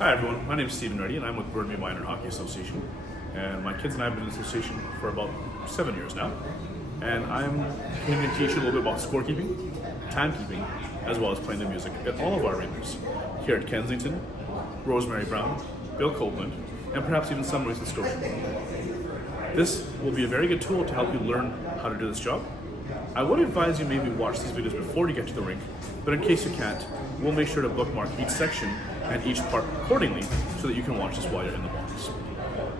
Hi everyone, my name is Stephen Reddy and I'm with Burnaby Minor Hockey Association. And my kids and I have been in the association for about 7 years now. And I'm going to teach you a little bit about scorekeeping, timekeeping, as well as playing the music at all of our arenas. Here at Kensington, Rosemary Brown, Bill Copeland, and perhaps even some in Scotia. This will be a very good tool to help you learn how to do this job. I would advise you maybe watch these videos before you get to the rink, but in case you can't, we'll make sure to bookmark each section and each part accordingly so that you can watch this while you're in the box.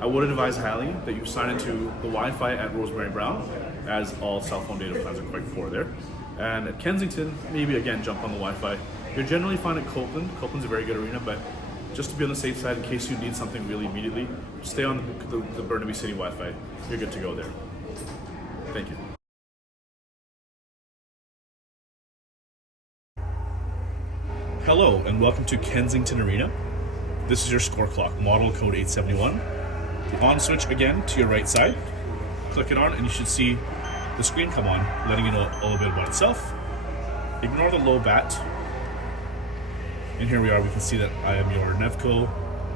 I would advise highly that you sign into the Wi-Fi at Rosemary Brown, as all cell phone data plans are quite poor there. And at Kensington, maybe again jump on the Wi-Fi. You're generally fine at Copeland. Copeland's a very good arena, but just to be on the safe side in case you need something really immediately, stay on the Burnaby City Wi-Fi. You're good to go there. Thank you. Hello and welcome to Kensington Arena. This is your score clock, model code 871. The on switch again to your right side. Click it on and you should see the screen come on, letting you know a little bit about itself. Ignore the low bat. And here we are, we can see that I am your Nevco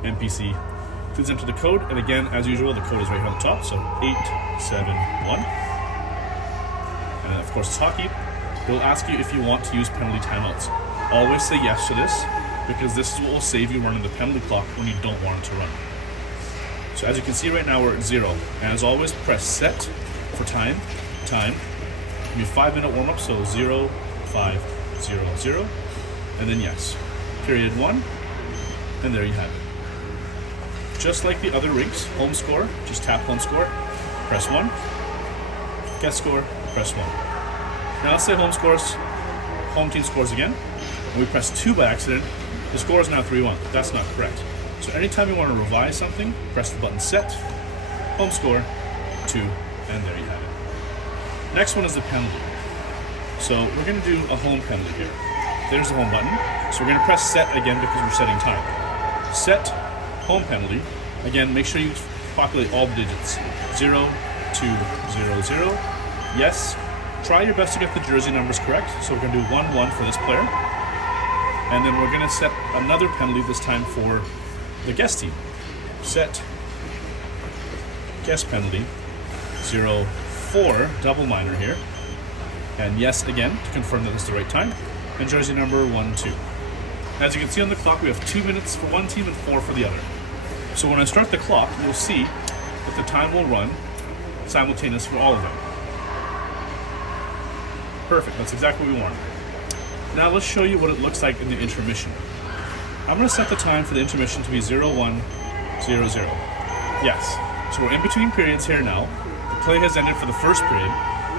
MPC. Please enter the code, and again, as usual, the code is right here on the top, so 871. And then of course it's hockey. It will ask you if you want to use penalty timeouts. Always say yes to this, because this is what will save you running the penalty clock when you don't want it to run. So as you can see right now, we're at 0. And as always, press set for time. Give me a 5-minute warm-up, so 0, 5, 0, 0. And then yes. Period 1. And there you have it. Just like the other rinks, home score, just tap home score, press 1. Guest score, press 1. Now let's say home scores, home team scores again. And we press 2 by accident, the score is now 3-1. That's not correct. So anytime you want to revise something, press the button set, home score, 2, and there you have it. Next one is the penalty. So we're going to do a home penalty here. There's the home button. So we're going to press set again because we're setting time. Set, home penalty. Again, make sure you populate all the digits. 0, 2, 0, 0. Yes. Try your best to get the jersey numbers correct. So we're going to do 1, 1 for this player. And then we're going to set another penalty this time for the guest team. Set guest penalty 0, 4, double minor here. And yes again to confirm that it's the right time. And jersey number 1, 2. As you can see on the clock, we have 2 minutes for one team and 4 for the other. So when I start the clock, you'll see that the time will run simultaneous for all of them. Perfect, that's exactly what we wanted. Now let's show you what it looks like in the intermission. I'm going to set the time for the intermission to be 0, 1, 0, 0. Yes, so we're in between periods here now. The play has ended for the first period,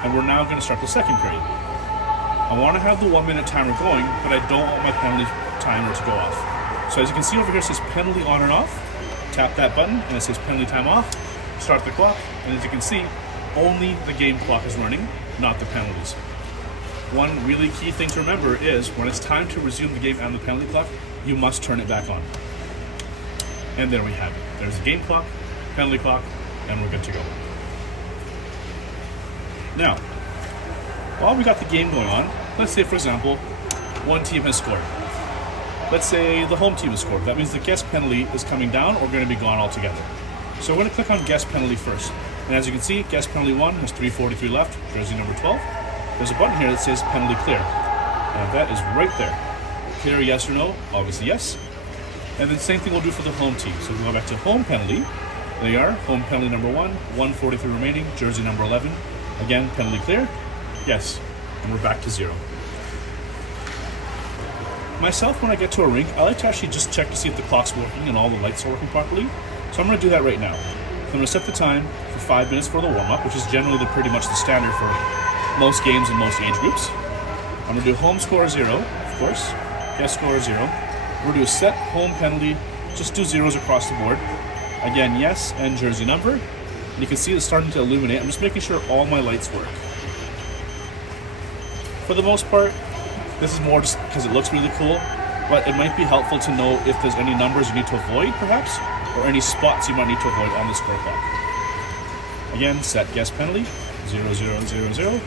and we're now going to start the second period. I want to have the 1-minute timer going, but I don't want my penalty timer to go off. So as you can see over here, it says penalty on and off. Tap that button, and it says penalty time off. Start the clock, and as you can see, only the game clock is running, not the penalties. One really key thing to remember is when it's time to resume the game and the penalty clock, you must turn it back on. And there we have it. There's the game clock, penalty clock, and we're good to go. Now, while we got the game going on, let's say, for example, one team has scored. Let's say the home team has scored. That means the guest penalty is coming down or going to be gone altogether. So we're going to click on guest penalty first. And as you can see, guest penalty 1 has 3:43 left, jersey number 12. There's a button here that says penalty clear. And that is right there. Clear, yes or no? Obviously yes. And then same thing we'll do for the home team. So we go back to home penalty. There you are, home penalty number 1, 1:43 remaining, jersey number 11. Again, penalty clear. Yes, and we're back to 0. Myself, when I get to a rink, I like to actually just check to see if the clock's working and all the lights are working properly. So I'm going to do that right now. So I'm going to set the time for 5 minutes for the warm-up, which is generally pretty much the standard for most games in most age groups. I'm going to do home score 0, of course, guest score 0. We're going to do a set home penalty, just do zeros across the board. Again, yes, and jersey number. And you can see it's starting to illuminate. I'm just making sure all my lights work. For the most part, this is more just because it looks really cool, but it might be helpful to know if there's any numbers you need to avoid, perhaps, or any spots you might need to avoid on the score clock. Again, set guest penalty, 0, 0, 0, 0.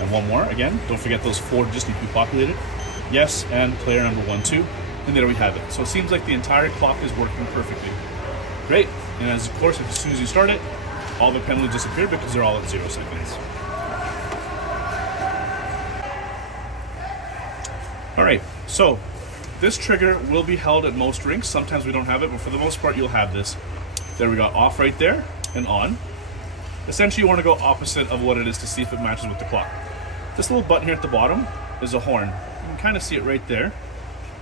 And one more, again, don't forget those 4 just need to be populated. Yes, and player number 1, 2. And there we have it. So it seems like the entire clock is working perfectly. Great. And as soon as you start it, all the penalties disappear because they're all at 0 seconds. All right, so this trigger will be held at most rinks. Sometimes we don't have it, but for the most part, you'll have this. There we go, off right there and on. Essentially, you want to go opposite of what it is to see if it matches with the clock. This little button here at the bottom is a horn. You can kind of see it right there,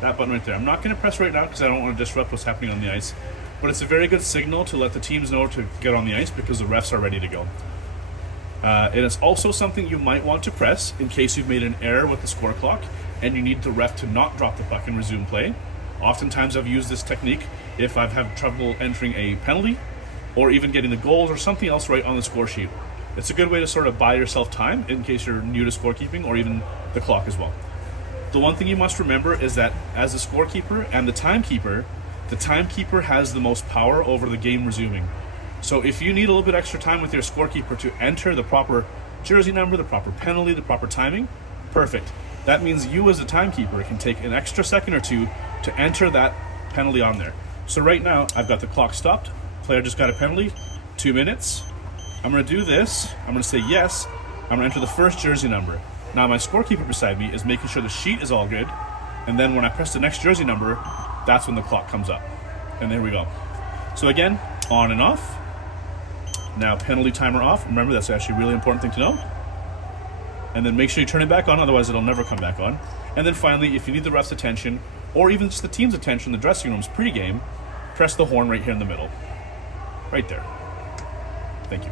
that button right there. I'm not going to press right now because I don't want to disrupt what's happening on the ice, but it's a very good signal to let the teams know to get on the ice because the refs are ready to go. It is also something you might want to press in case you've made an error with the score clock and you need the ref to not drop the puck and resume play. Oftentimes I've used this technique if I've had trouble entering a penalty or even getting the goals or something else right on the score sheet. It's a good way to sort of buy yourself time in case you're new to scorekeeping or even the clock as well. The one thing you must remember is that as the scorekeeper and the timekeeper has the most power over the game resuming. So if you need a little bit extra time with your scorekeeper to enter the proper jersey number, the proper penalty, the proper timing, perfect. That means you as a timekeeper can take an extra second or two to enter that penalty on there. So right now, I've got the clock stopped. Player just got a penalty, 2 minutes. I'm gonna do this, I'm gonna say yes, I'm gonna enter the first jersey number. Now my scorekeeper beside me is making sure the sheet is all good, and then when I press the next jersey number, that's when the clock comes up. And there we go. So again, on and off. Now penalty timer off. Remember, that's actually a really important thing to know. And then make sure you turn it back on, otherwise it'll never come back on. And then finally, if you need the ref's attention, or even just the team's attention in the dressing rooms pre-game, press the horn right here in the middle. Right there. Thank you.